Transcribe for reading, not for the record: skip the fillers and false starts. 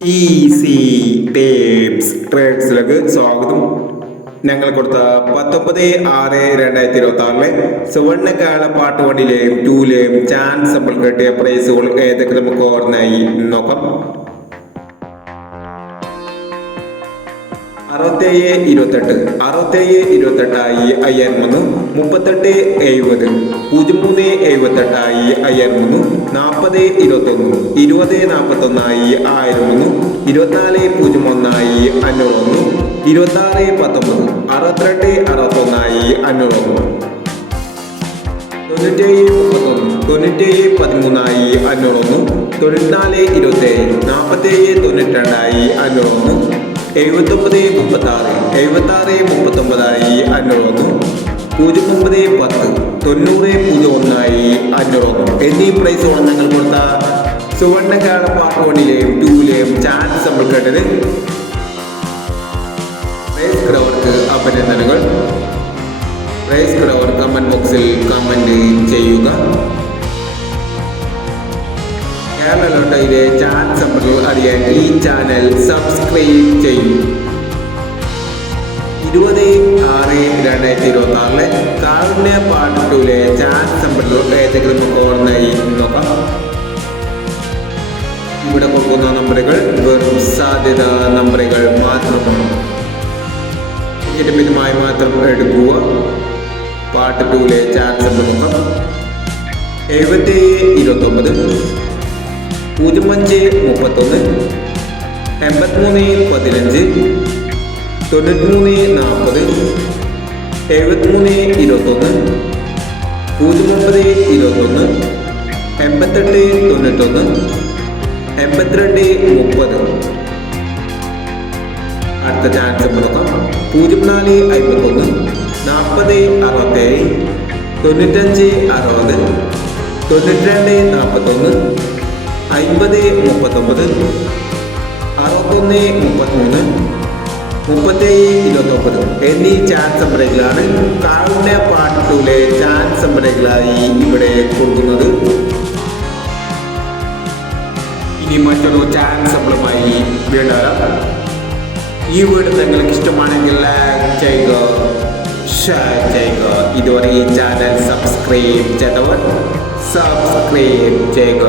Easy tapes ട്രേഡ്സിലേക്ക് സ്വാഗതം. ഞങ്ങൾ കൊടുത്ത 19/6/2026 സുവർണകാല പാർട്ട് 1ലെയും 2ലെയും ചാൻസ് നമ്മൾ കിട്ടിയ പ്രൈസുകൾ ഏതൊക്കെ നമുക്ക് ഓർമ്മയായി നോക്കാം. 67-28 67-28 5003, 38-70 03-78 5003, 40-21 20-41 1003, 24-01 501, 26-19 62-61 501, 97-13 501, 94-27 47-92 501, 79-36 76-39 501, 09-10 90-01 501 എന്നീ പ്രൈസോളം ഞങ്ങൾ കൊടുത്ത സുവർണകാല പാർട്ട് 1ലെയും 2ലെയും ചാൻസ് നമ്മൾ കേട്ടത്. പ്രൈസ് കിടവർക്ക് അഭിനന്ദനങ്ങൾ. പ്രൈസ് കിടവർ കമന്റ് ബോക്സിൽ കമന്റ് ചെയ്യുക. കേരള ലോട്ടറിയിലെ ചാൻസ് നമ്പറുകൾ അറിയാൻ ഈ ചാനൽ സബ്സ്ക്രൈബ് ചെയ്യൂ. 20/6/2026 കാരുണ്യ പാർട്ട് 2ലെ ചാൻസ് നമ്പറുകൾ ഏതെങ്കിലും നമുക്ക് ഓർമ്മയായി നോക്കാം. ഇവിടെ കൊടുക്കുന്ന നമ്പറുകൾ വെറും സാധ്യത നമ്പറുകൾ മാത്രമാണ്. ടിക്കറ്റ് മിതമായി മാത്രം എടുക്കുക. പാർട്ട് 2ലെ ചാൻസ് നമ്പർ നോക്കാം. 77-29 05-31 83-15 93-40 73-21 09-21 88-91 82-30. അടുത്ത ചാൻസ് നോക്കാം. 04-51 40-67 95-60 92-41 50-39 61-33 37-29 എന്നീ ചാൻസ് നമ്പറുകളാണ് കാരുണ്യ പാർട്ട് 2ലെ ചാൻസ് നമ്പറുകളായി ഇവിടെ കൊടുക്കുന്നത്. ഇനി മറ്റൊരു ചാൻസ് നമ്പറുമായി വീണ്ടും. ഈ വീഡിയോ നിങ്ങൾക്ക് ഇഷ്ടമാണെങ്കിൽ ലൈക്ക് ചെയ്യുക, ഷെയർ ചെയ്യുക. ഇതുവരെ ഈ ചാനൽ സബ്സ്ക്രൈബ് ചെയ്തവർ സബ്സ്ക്രൈബ് ചെയ്യുക.